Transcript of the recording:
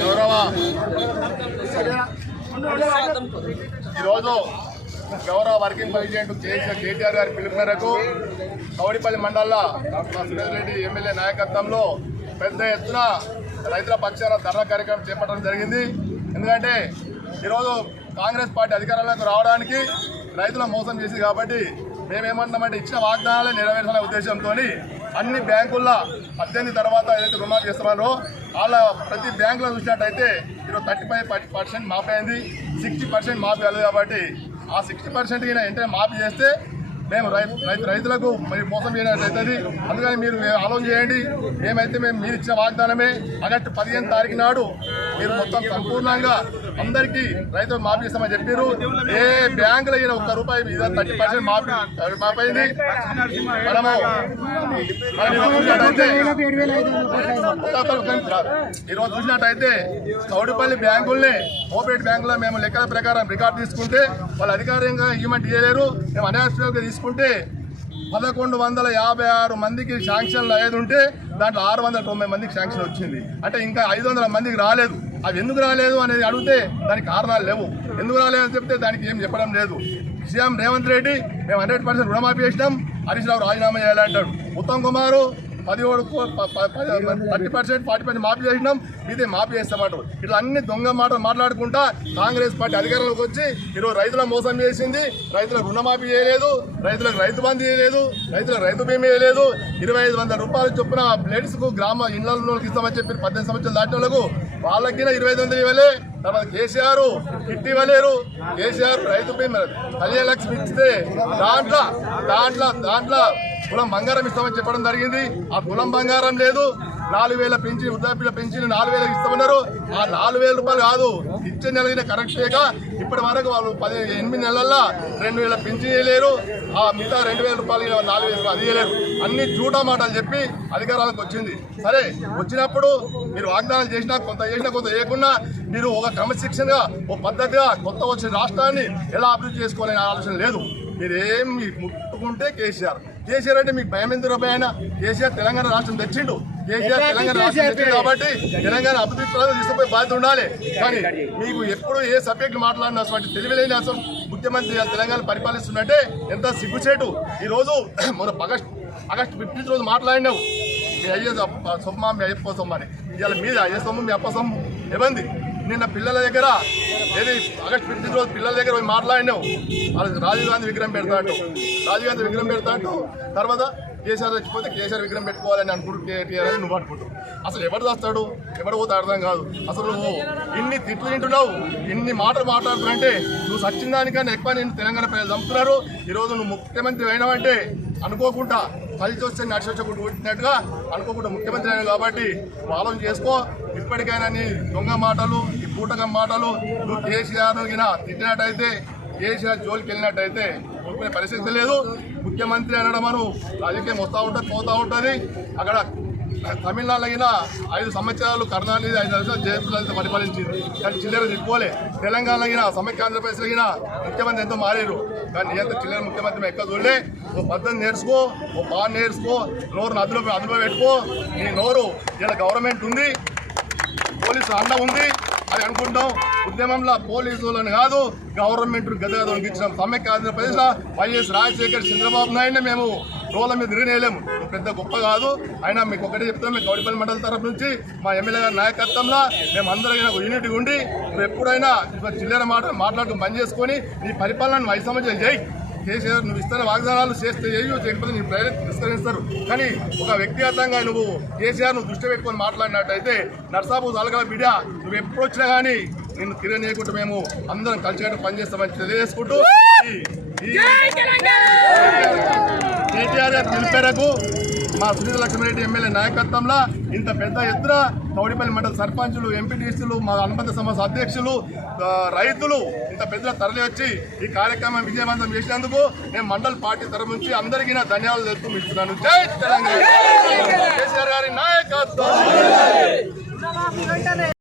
గౌరవ working president KTR గారి పిలుపు మేరకు కౌడిపల్లి మండలంలో సురేష్ రెడ్డి ఎమ్మెల్యే నాయకత్వంలో పెద్ద ఎత్తున రైతుల పక్షాన ధర్నా కార్యక్రమం చేపట్టడం జరిగింది. ఎందుకంటే ఈరోజు కాంగ్రెస్ పార్టీ అధికారంలోకి రావడానికి రైతుల మోసం చేసింది కాబట్టి మేమేమంటామంటే ఇచ్చిన వాగ్దానాలే నెరవేర్చాలనే ఉద్దేశంతో అన్ని బ్యాంకుల్లో 18 తర్వాత ఏదైతే రుణమాఫీ చేస్తున్నారో వాళ్ళ ప్రతి బ్యాంకులో చూసినట్టయితే ఈరోజు 35% మాఫీ అయింది, 60% మాఫీ కాలేదు. కాబట్టి ఆ 60% వెంటనే మాఫీ చేస్తే మేము రైతులకు మరి మోసం చేయడానికి అవుతుంది. అందుకని మీరు ఆలోచన చేయండి. మేము మీరు ఇచ్చిన వాగ్దానమే ఆగస్టు 15 తారీఖు నాడు మీరు మొత్తం సంపూర్ణంగా అందరికీ రైతులకు మాఫీ ఇస్తామని చెప్పారు. ఏ బ్యాంకులో అయినా ₹1 30% మాఫీ అయింది. ఈరోజు చూసినట్టయితే కౌడిపల్లి బ్యాంకుల్ని కోఆపరేటివ్ బ్యాంకులో మేము లెక్కల ప్రకారం రికార్డు తీసుకుంటే వాళ్ళు అధికారికంగా ఇవ్వమంటే చేయలేరు. మేము అన్యాచురల్గా తీసుకుంటే 1156 మందికి శాంక్షన్లు అయ్యేది ఉంటే దాంట్లో 690 మందికి శాంక్షన్ వచ్చింది. అంటే ఇంకా 500 మందికి రాలేదు. అవి ఎందుకు రాలేదు అనేది అడిగితే దానికి కారణాలు లేవు. ఎందుకు రాలేదు అని చెప్తే దానికి ఏం చెప్పడం లేదు. సీఎం రేవంత్ రెడ్డి మేము 100% రుణమాఫీ చేసినాం, హరీష్ రావు రాజీనామా చేయాలంటాడు. ఉత్తమ్ కుమార్ 30% 40% మాఫీ చేసినాం, ఇదే మాఫీ చేస్తామంటారు. ఇట్లా అన్ని దొంగ మాటలు మాట్లాడుకుంటా కాంగ్రెస్ పార్టీ అధికారంలోకి వచ్చి ఈరోజు రైతుల మోసం చేసింది. రైతులకు రుణమాఫీ చేయలేదు, రైతులకు రైతు బంధు చేయలేదు, రైతులకు రైతు బీమా చేయలేదు. 2500 రూపాయలు చొప్పున ప్లేట్స్కు గ్రామ ఇళ్లలోకి ఇస్తామని చెప్పి 18 సంవత్సరాలు దాటిన వాళ్ళకు వాళ్ళకి 2500 ఇవ్వలే. తర్వాత కేసీఆర్ కిట్ ఇవ్వలేరు. కేసీఆర్ రైతు బీమా 15 లక్షలు ఇస్తే దాంట్లో కులం బంగారం ఇస్తామని చెప్పడం జరిగింది. ఆ కులం బంగారం లేదు. 4000 పెన్షన్, వృద్ధాప్య పెన్షన్ 4000 ఇస్తామన్నారు. ఆ 4000 రూపాయలు కాదు, ఇచ్చే నెల కరెక్టేక ఇప్పటి వరకు వాళ్ళు 8 నెలల్లో 2000 పెన్షన్ చేయలేరు. ఆ మిగతా 2000 రూపాయలు 4000 అది చేయలేరు. అన్ని జూటా మాటలు చెప్పి అధికారాలకు వచ్చింది. సరే వచ్చినప్పుడు మీరు వాగ్దానాలు చేసినా కొంత చేయకుండా మీరు ఒక క్రమశిక్షణగా ఒక పద్ధతిగా కొత్త వచ్చిన రాష్ట్రాన్ని ఎలా అభివృద్ధి చేసుకోవాలనే ఆలోచన లేదు. మీరేమి ముట్టుకుంటే కేసీఆర్ అంటే మీకు భయం ఎందుకు రూపాయన? కేసీఆర్ తెలంగాణ రాష్ట్రం తెచ్చిండు. కేసీఆర్ తెలంగాణ రాష్ట్రం తెచ్చిండు కాబట్టి తెలంగాణ అభివృద్ధి తీసుకుపోయి బాధ్యత ఉండాలి. కానీ మీకు ఎప్పుడు ఏ సబ్జెక్టులు మాట్లాడినా తెలివిలేని అసలు ముఖ్యమంత్రి తెలంగాణ పరిపాలిస్తున్నట్టే ఎంత సిగ్గుచేటు. ఈరోజు మన ఆగస్టు 15 రోజు మాట్లాడినావు మీ అయ్యే సొమ్మ మీ అయ్యప్ప సొమ్మ అని. ఇవాళ మీద అయ్యే సొమ్ము మీ అప్ప సొమ్ము ఇవ్వండి. నిన్న పిల్లల దగ్గర ఏది ఆగస్టు 15 రోజు పిల్లల దగ్గర పోయి మాట్లాడినావు. వాళ్ళకి రాజీవ్ గాంధీ విగ్రహం పెడతా అంటూ తర్వాత కేసీఆర్ చచ్చిపోతే కేసీఆర్ విగ్రహం పెట్టుకోవాలని అనుకుంటూ కేటీఆర్ అని నువ్వు అనుకుంటావు. అసలు ఎవరు చేస్తాడు ఎవరు పోతే అర్థం కాదు. అసలు నువ్వు ఇన్ని తిట్లు తింటున్నావు, ఇన్ని మాటలు మాట్లాడుతున్నావంటే నువ్వు సచ్చిన దానికన్నా ఎక్కువ నేను తెలంగాణ ప్రజలు చంపుతున్నారు. ఈరోజు నువ్వు ముఖ్యమంత్రి అయినావంటే అనుకోకుండా కలిసి వస్తే నడిచొచ్చకుండా కొట్టినట్టుగా అనుకోకుండా ముఖ్యమంత్రి అయినా కాబట్టి ఆలోచన చేసుకో. ఇప్పటికైనా నీ దొంగ మాటలు, ఈ పూటకం మాటలు నువ్వు కేసీఆర్ తిట్టినట్టయితే, కేసీఆర్ జోలికి వెళ్ళినట్టయితే ఒప్పుకునే పరిస్థితి లేదు. ముఖ్యమంత్రి అనడం మనం రాజకీయం వస్తూ ఉంటుంది పోతూ ఉంటుంది. అక్కడ తమిళనాడు అయినా 5 సంవత్సరాలు కరుణానిధి 5 సంవత్సరాలు జయలలిత పరిపాలించింది, కానీ చిల్లర తిప్పుకోలే. తెలంగాణ అయినా సమైక్య ఆంధ్రప్రదేశ్ అయినా ముఖ్యమంత్రి ఎంతో మారారు, కానీ ఎంత చిల్లర ముఖ్యమంత్రి ఎక్క చూడలే. ఓ పద్ధతి నేర్చుకో, ఓ బాగా నేర్చుకో, నోరు అదుపులో పెట్టుకో. నీ నోరు ఇలా గవర్నమెంట్ ఉంది, పోలీసు అండ ఉంది అని అనుకుంటాం. ఉద్యమంలో పోలీసులను కాదు గవర్నమెంట్ గదగా దొరికించడం. సమైక్య ఆంధ్రప్రదేశ్లో వైఎస్ రాజశేఖర్, చంద్రబాబు నాయుడు మేము రోడ్ల మీద తిరగలేము. పెద్ద గొప్ప కాదు. అయినా మీకు ఒకటే చెప్తాం, మీ కౌడిపల్లి మండలం తరఫు నుంచి మా ఎమ్మెల్యే గారి నాయకత్వంలో మేము అందరం యూనిటీ ఉండి నువ్వు ఎప్పుడైనా చిల్లర మాట్లాడుతూ బంద్ చేసుకొని నీ పరిపాలనను వైసమ్యం చేయి. కేసీఆర్ నువ్వు ఇస్తున్న వాగ్దానాలు చేస్తే చేయకపోతే నీ ప్రజలు తిరస్కరిస్తారు. కానీ ఒక వ్యక్తిగతంగా నువ్వు కేసీఆర్ నువ్వు దృష్టి పెట్టుకొని మాట్లాడినట్టయితే నర్సాపూర్ తాలూకా బిడ్డ నువ్వు ఎప్పుడు వచ్చినా కానీ నిన్ను తిరగనీయకుండా మేము అందరం కలిసి పనిచేస్తామని తెలియజేసుకుంటూ కేటీఆర్ గారి పిలుపేరకు మా సునీత లక్ష్మారెడ్డి ఎమ్మెల్యే నాయకత్వంలో ఇంత పెద్ద ఎత్తున కౌడిపల్లి మండల సర్పంచులు, ఎంపీటీసీలు, మా అనుబంధ సమస్య అధ్యక్షులు, రైతులు ఇంత పెద్ద తరలి వచ్చి ఈ కార్యక్రమం విజయవంతం చేసినందుకు నేను మండల పార్టీ తరఫు నుంచి అందరికీ నా ధన్యవాదాలు తెలుపుతూ ఇస్తున్నాను. జై తెలంగాణ. కేసీఆర్ గారి నాయకత్వం.